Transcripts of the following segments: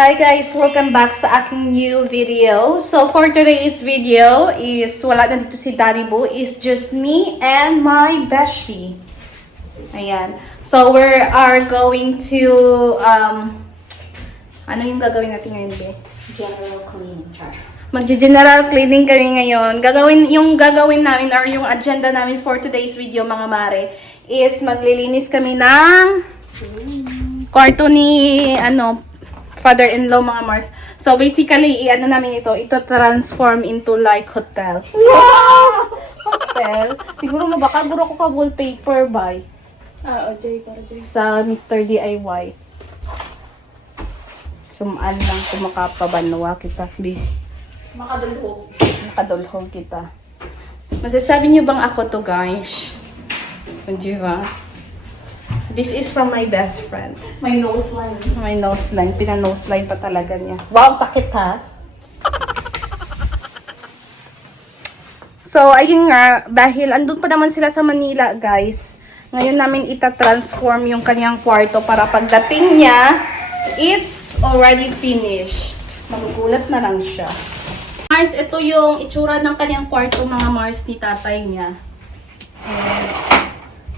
Hi guys! Welcome back sa aking new video. So for today's video is wala na dito si Daddy Boo. It's just me and my bestie. Ayan. So we are going to ano yung gagawin natin ngayon, Be? General cleaning, char. Magji-general cleaning kami ngayon. Yung gagawin namin or yung agenda namin for today's video, mga mare, is maglilinis kami ng kwarto ni father-in-law, mga Mars. So basically, ano namin ito transform into like hotel. Wow! Hotel. Siguro baka guro ko ka wallpaper by sa Mr. DIY. Sumaan lang kumakapabanwa kita, Bi. Makadulhog kita. Masasabi niyo bang ako to, guys? Di ba? This is from my best friend. My nose line. My nose line. Pina-nose line pa talaga niya. Wow, sakit ha? So, ayun nga, dahil andun pa naman sila sa Manila, guys. Ngayon namin ita-transform yung kanyang kwarto para pagdating niya, it's already finished. Magugulat na lang siya. Mars, ito yung itsura ng kanyang kwarto, mga Mars, ni tatay niya.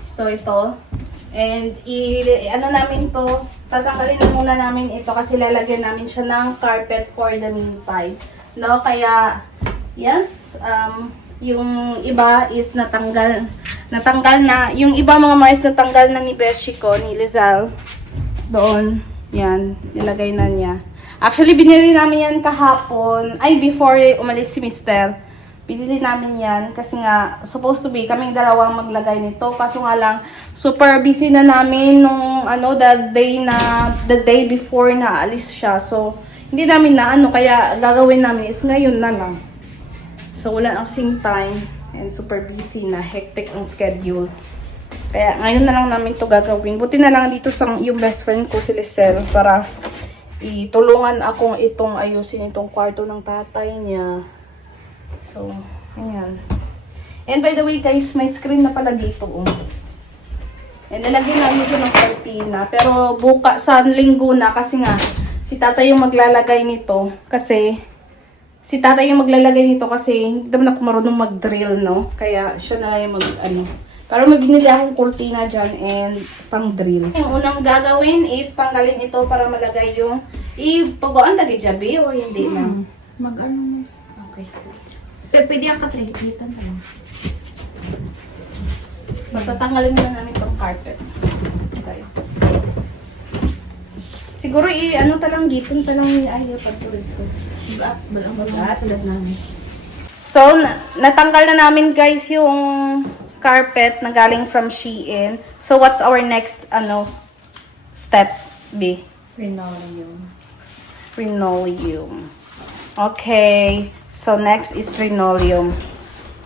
So, ito. And, ano namin to, tatanggalin na muna namin ito kasi lalagyan namin siya ng carpet for the meantime. No? Kaya, yes, yung iba is natanggal na. Yung iba mga Mars natanggal na ni Beshi ko, ni Lizal. Doon. Yan, nilagay na niya. Actually, binili namin yan kahapon. Ay, before umalis si Mister. Binili namin yan kasi nga, supposed to be, kaming dalawang maglagay nito. Kaso nga lang, super busy na namin nung, the day before na alis siya. So, hindi namin na kaya gagawin namin is ngayon na lang. So, wala na kasing time and super busy na, hectic ang schedule. Kaya ngayon na lang namin to gagawin. Buti na lang dito sa yung best friend ko si Lisel para itulungan akong itong ayusin itong kwarto ng tatay niya. So, ayan. And by the way guys, may screen na pala dito. And nalagyan namin ito ng cortina. Pero sa linggo na kasi nga, si tatay yung maglalagay nito. Kasi hindi naman ako marunong mag-drill, no? Kaya siya na lang yung Pero may binili akong kurtina dyan and pang-drill. Yung unang gagawin is tanggalin ito para malagay yung ipagoan tagi jabi o hindi na? Mag-ano? Okay. Pwede ang katrilitan lang. So, tatanggalin muna namin itong carpet. Guys. Siguro talang dito, talang ayaw pagtuloy ko. Mag-up. Salat namin. So, natanggal na namin guys yung carpet na galing from Shein. So, what's our next, step, B? Linoleum. Okay. So, next is linoleum.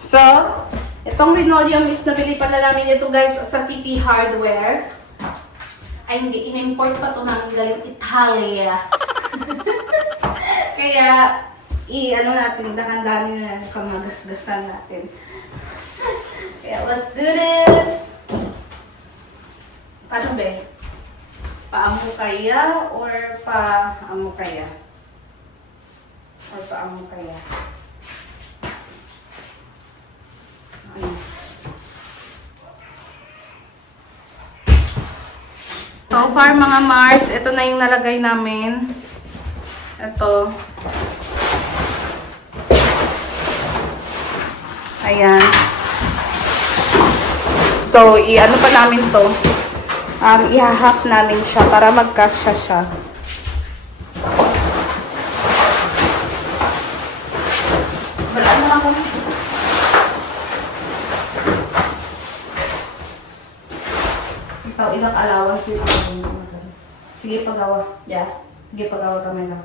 So, itong linoleum is nabili pala namin ito guys sa City Hardware. Ay, hindi. In-import pa ito namin galing Italia. Kaya, dahan-dahanin na kamagasgasan natin. Kaya, let's do this! Paano ba? Paamo kaya or paamo kaya? Or paamo kaya? So far mga Mars, ito na yung nalagay namin. Ito. Ayan. So, pa namin to. I-half namin siya para magkasya siya. Wala na ako. Ikaw, ilang allowance yun ako. Sige, pagawa. Yeah. Sige, pagawa kami na.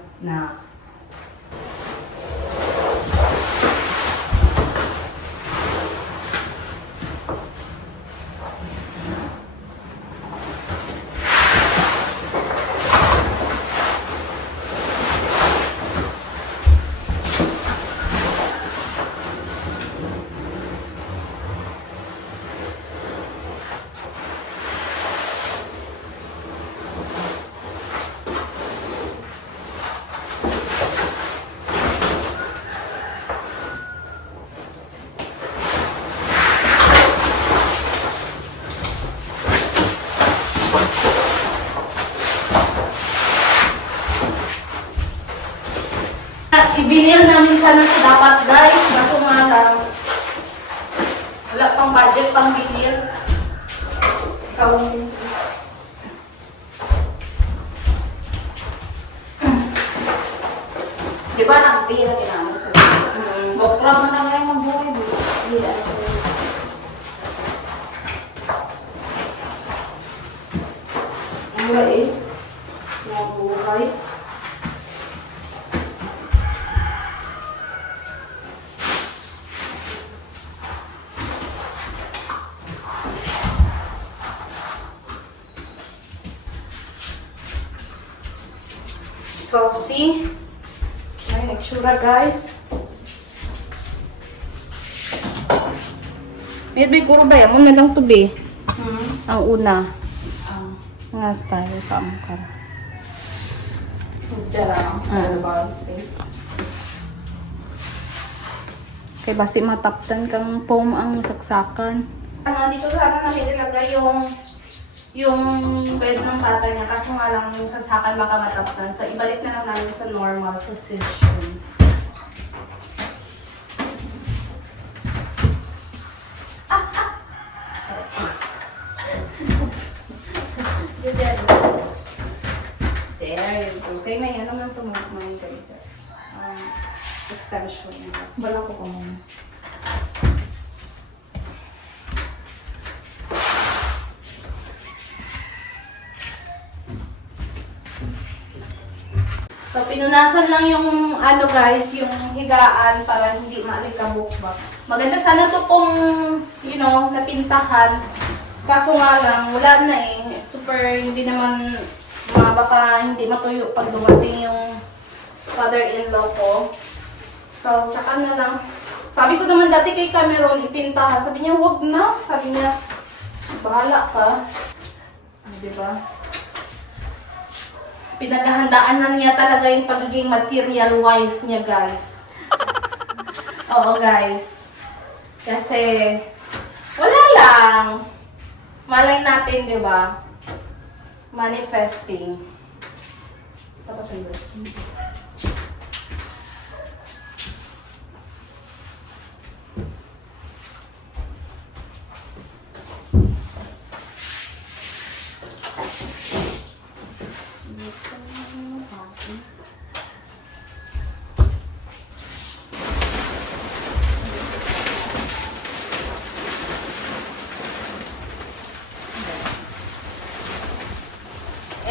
Ibinil namin sana ito dapat guys, kaso nga lang, wala pang budget pang binil. Ikaw, di ba nakapira ginamit sa Bokra mo na ngayon ang buhay mo. Hindi mura eh. Mga buhay. So, see? Ay, nagsura guys. May kurba yan. Muna lang to be. Ang una. Nga style pa mo ka. Diyan lang. Space. Kaya basi mataptan kang foam ang saksakan. Dito sana namin ilagay yung bed ng tatay niya. Kaso nga lang yung saksakan baka mataptan. So ibalik na lang namin sa normal position. There you go. Okay, may ano lang ito may ganito. Extension. Wala ko kamamas. So, pinunasan lang yung ano guys, yung higaan para hindi maalikabok ba. Maganda sana to kung, you know, napintahan. Kaso nga lang, wala na eh. Super, hindi naman, baka hindi matuyo pag dumating yung father-in-law ko. So, tsaka na lang. Sabi ko naman dati kay Cameron, ipintahan. Sabi niya, wag na. Sabi niya, bahala ka. Diba? Pinaghahandaan na niya talaga yung pagiging material wife niya, guys. Oo, guys. Kasi, wala lang. Malay natin, di ba? Manifesting. Tapos yun.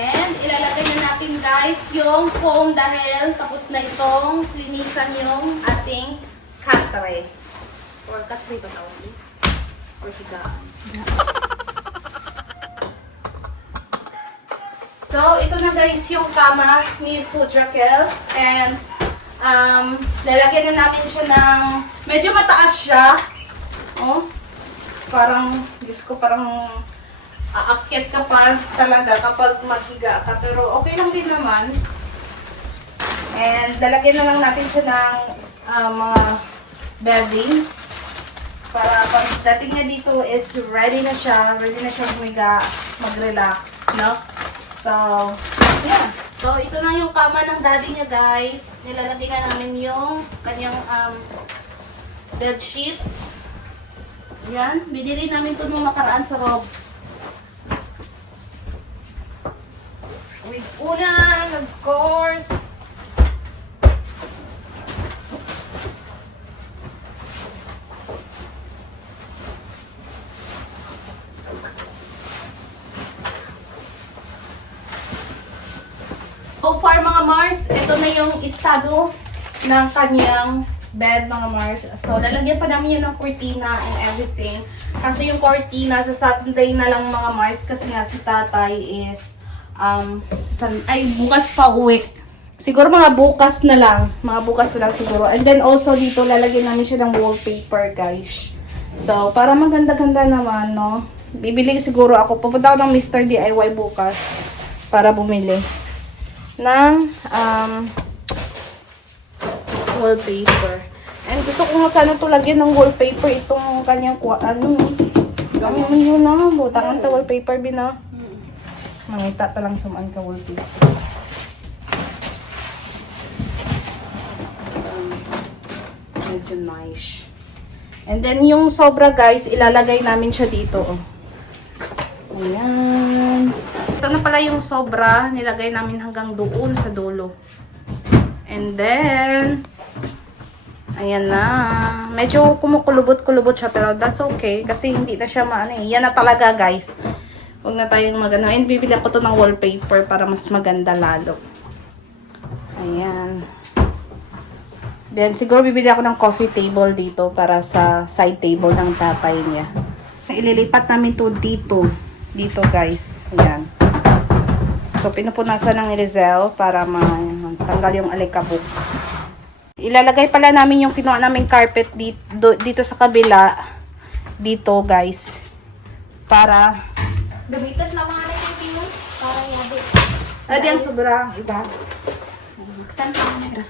And ilalagay na natin guys yung foam dahil tapos na itong linisan yung ating katre. Or katre ba tawag din? Or higaan. So, ito na guys yung kama ni Pudrakels. And lalagyan na natin siya ng medyo mataas siya. Oh, parang, Diyos ko, parang aakyat ka pa talaga kapag maghiga ka. Pero okay lang din naman. And lalagyan na lang natin siya ng mga beddings. Para pag dating niya dito is ready na siya humiga, mag-relax, no? So, yeah. So, ito na yung kama ng daddy niya, guys. Nilalagay na namin yung kanyang bedsheet. Yan. Binili namin ito nung nakaraan sa Rob. With unan, of course. So far mga Mars, ito na yung estado ng kanyang bed mga Mars. So lalagyan pa namin yan ng cortina and everything. Kasi yung cortina sa Saturday na lang mga Mars kasi nga si tatay is bukas pa uwi. Siguro mga bukas na lang. Mga bukas na lang siguro. And then also dito lalagyan namin siya ng wallpaper guys. So para maganda-ganda naman no. Bibili siguro ako. Pupunta ako ng Mr. DIY bukas para bumili ng wallpaper. And gusto ko nga sana ito lagyan ng wallpaper itong kanyang ano yun na, butangan ta wallpaper bina. Mangita ta lang sumaan ka wallpaper. Medyo nice. And then, yung sobra guys, ilalagay namin siya dito. Oh. Ayan. Ito na pala yung sobra. Nilagay namin hanggang doon sa dulo. And then, ayan na. Medyo kumukulubot-kulubot siya, pero that's okay. Kasi hindi na siya maano eh. Yan na talaga guys. Huwag na tayong magano. And bibilihan ko to ng wallpaper para mas maganda lalo. Ayan. Then, siguro bibili ako ng coffee table dito para sa side table ng tatay niya. Ililipat namin to dito. Dito, guys. Ayan. So, pinupunasan ng Rizel para matanggal yung alikabok. Ilalagay pala namin yung kinuha naming carpet dito sa kabila. Dito, guys. Para Gamitan na mga natin mo. Para yabi. diyan sobrang iba. Saan ka na?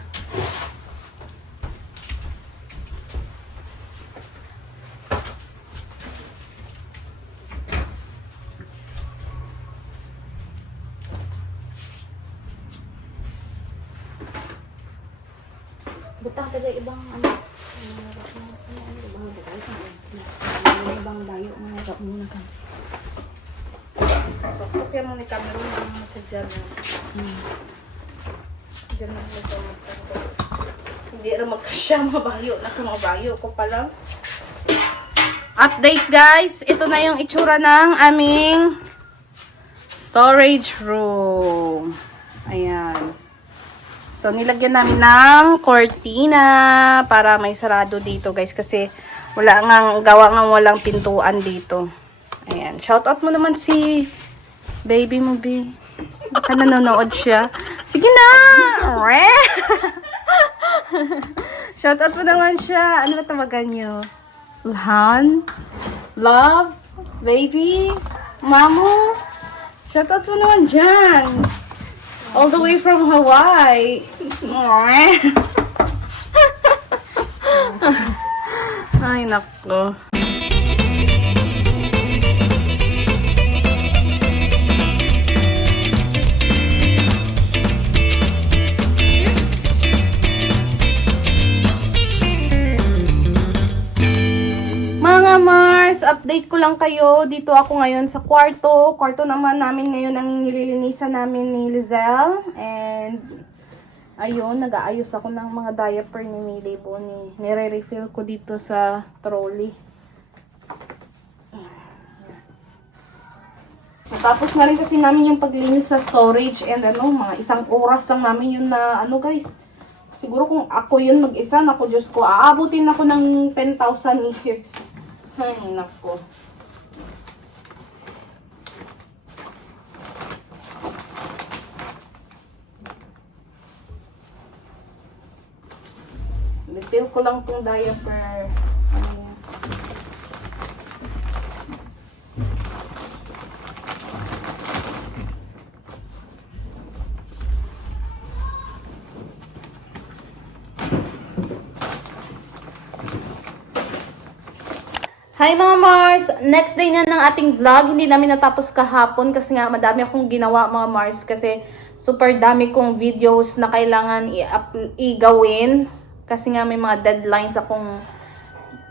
Butang taga ibang ibang layo mga harap muna ka. So, sukyan mo ni Cameron yung sa dyan. Dyan na ito. Hindi rin magkasya mabayo. Nasa mga bayo ko pa lang. Update guys! Ito na yung itsura ng aming storage room. Ayan. So, nilagyan namin ng cortina para may sarado dito, guys. Kasi, wala ngang gawa ng walang pintuan dito. Ayan. Shoutout mo naman si baby mo, B. Baka nanonood siya. Sige na! Shoutout mo naman siya. Ano ba tawagan nyo? Han? Love? Baby? Mamu? Shoutout mo naman dyan. All the way from Hawaii. Ay, nako. Mga Mars, update ko lang kayo. Dito ako ngayon sa kwarto. Kwarto naman namin ngayon ang nililinisan namin ni Lizelle. And, ayun, nag-aayos ako ng mga diaper ni Millie Bonnie. Nire-refill ko dito sa trolley. Tapos na rin kasi namin yung paglinis sa storage. And ano, mga 1 oras lang namin yun na, ano guys. Siguro kung ako yun mag-isa, naku Diyos ko, aabutin ako ng 10,000 years. Ay, nako. Refill ko lang tong diaper. Ayan. Hi mga Mars! Next day na ng ating vlog. Hindi namin natapos kahapon kasi nga madami akong ginawa mga Mars kasi super dami kong videos na kailangan i-gawin kasi nga may mga deadlines akong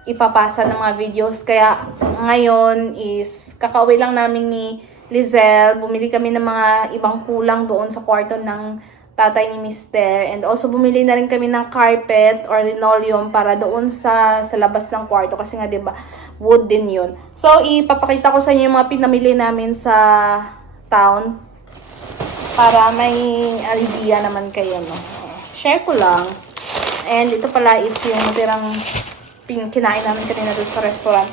ipapasa ng mga videos. Kaya ngayon is kakauwi lang namin ni Lizelle. Bumili kami ng mga ibang kulang doon sa kwarto ng tatay ni Mister. And also bumili na rin kami ng carpet or linoleum para doon sa labas ng kwarto kasi nga 'di ba wood din yun. So, ipapakita ko sa inyo yung mga pinamili namin sa town para may idea naman kayo, no? Share ko lang. And ito pala is yung natirang kinain namin kanina doon sa restaurant.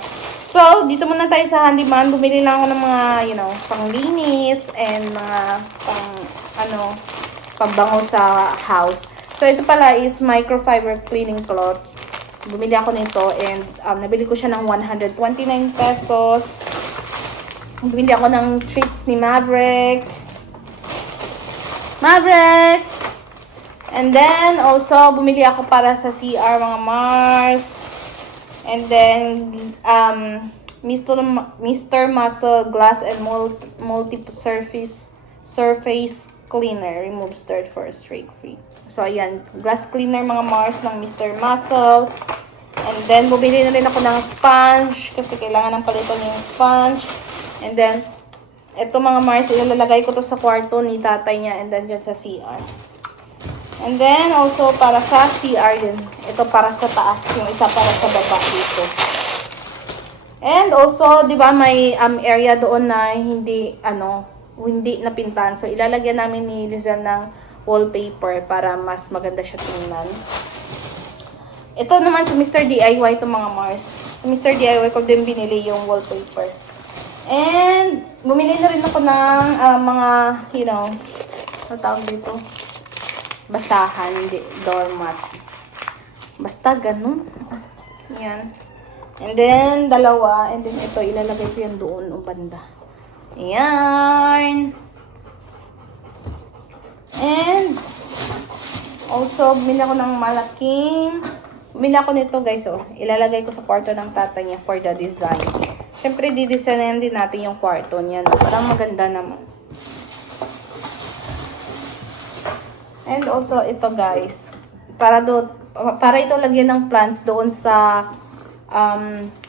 So, dito muna tayo sa handyman. Bumili lang ako ng mga, panglinis and mga pambango sa house. So, ito pala is microfiber cleaning cloth. Bumili ako nito and nabili ko siya ng 129 pesos. Bumili ako ng treats ni Maverick. And then, also, bumili ako para sa CR mga Mars. And then, Mr. Muscle Glass and Multi-Surface Cleaner. Remove stirred for streak free. So, ayan. Glass cleaner mga Mars ng Mr. Muscle. And then, bumili na rin ako ng sponge kasi kailangan ng palitan yung sponge. And then, ito mga Mars, ilalagay ko to sa kwarto ni tatay niya and then dyan sa CR. And then, also, para sa CR din. Ito para sa taas. Yung isa para sa baba dito. And also, di ba, may area doon na hindi napintahan. So, ilalagyan namin ni Lizelle ng wallpaper para mas maganda siya tingnan. Ito naman sa Mr. DIY to mga Mars. Sa Mr. DIY ko din binili yung wallpaper. And, bumili na rin ako ng mga, ano tawag dito? Basahan, hindi, doormat. Basta ganun. Yan. And then, dalawa. And then, ito, ilalagay ko yan doon o banda. Ayan. And, also, bumili ako ng malaking, bumili ako nito guys, oh. Ilalagay ko sa kwarto ng tatay niya for the design. Siyempre, didesignan din natin yung kwarto niya, no? Parang maganda naman. And also, ito guys, para ito lagyan ng plants doon sa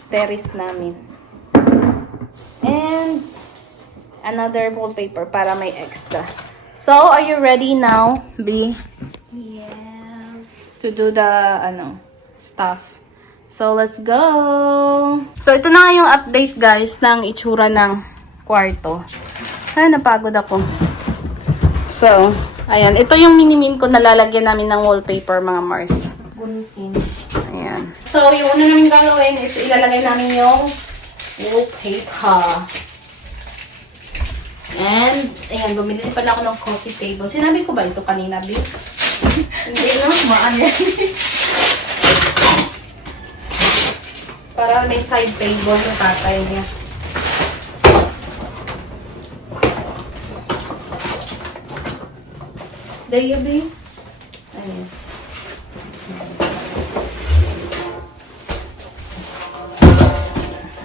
terrace namin. And, another wallpaper para may extra. So, are you ready now, B? Yes. To do the, stuff. So, let's go! So, ito na nga yung update, guys, ng itsura ng kwarto. Ay, napagod ako. So, ayan. Ito yung minimin ko na lalagyan namin ng wallpaper, mga Mars. Gunting. Ayan. So, yung una namin gagawin is ilalagay namin yung wallpaper. And, ayan, bumili pala ako ng coffee table. Sinabi ko ba ito kanina, B? Hindi, no? Maan yan. Para may side table yung tatay niya. There you be. Ayan.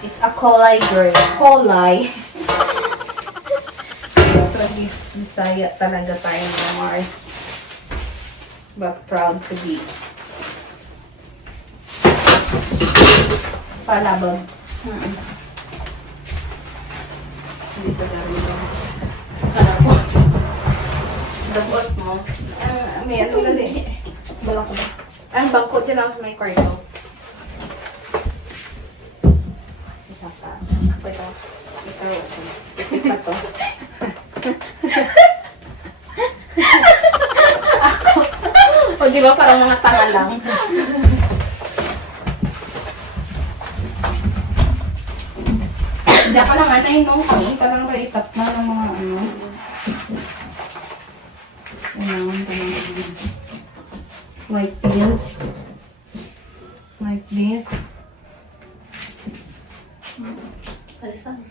It's a kolay girl. Kolay. Tragis Bisaya talaga tayo ng Mars. But proud to be. Palabog. Dito na rin ito. Palabog. Dabot mo. May ano na din. Balak ko ba? Ang bangko din lang sa may kwarto. Isa pa. Ito. Ito to. O diba parang mga tanga lang. Diyan ka lang anay no? Kami ka lang raitat na ng mga ano. Like this. Like this. Palisan.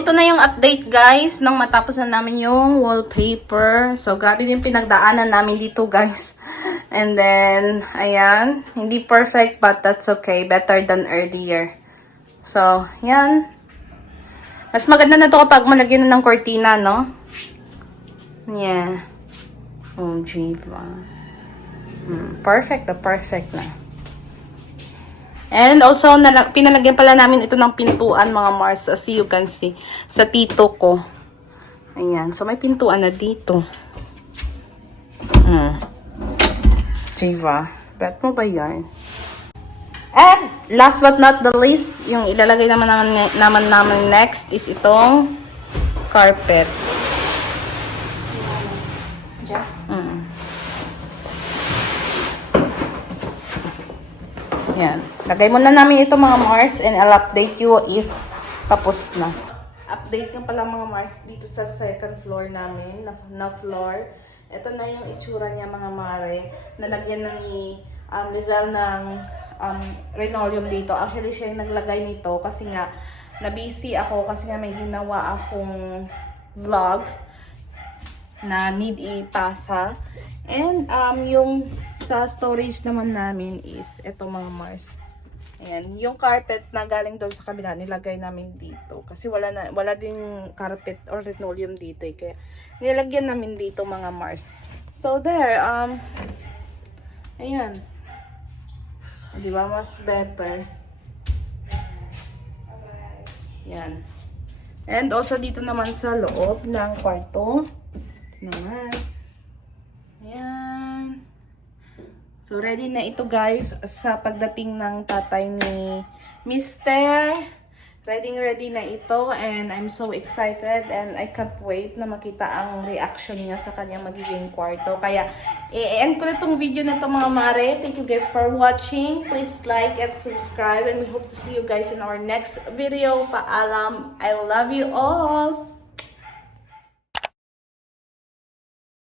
Ito na yung update guys nang matapos na namin yung wallpaper. So grabe din pinagdaanan namin dito guys. And then ayan, hindi perfect but that's okay, better than earlier. So yan. Mas maganda na to kapag malagyan na ng cortina, no? Yeah. Oh, Jiva. Perfect na, perfect na. And also, pinalagyan pala namin ito ng pintuan, mga Mars, as you can see, sa tito ko. Ayan. So, may pintuan na dito. Jiva. Bet mo ba yan? And, last but not the least, yung ilalagay naman next is itong carpet. Yan. Lagay muna namin ito mga Mars and I'll update you if tapos na. Update nga pala mga Mars dito sa second floor namin, na floor. Ito na yung itsura niya mga Mare. Nalagyan na ni Lizelle ng linoleum dito. Actually siya yung naglagay nito kasi nga na-busy ako kasi nga may ginawa akong vlog. na need ipasa. And yung sa storage naman namin is ito mga Mars. Ayan, yung carpet na galing doon sa kabila nilagay namin dito kasi wala din carpet or linoleum dito eh. Kaya nilagyan namin dito mga Mars. So there, ayan. 'Di ba mas better? Yan. And also dito naman sa loob ng kwarto. Naman. Ayan. So ready na ito guys sa pagdating ng tatay ni Mr. Ready na ito and I'm so excited and I can't wait na makita ang reaction niya sa kanyang magiging kwarto. Kaya i-end ko na itong video na ito mga mare. Thank you guys for watching. Please like and subscribe and we hope to see you guys in our next video. Paalam. I love you all.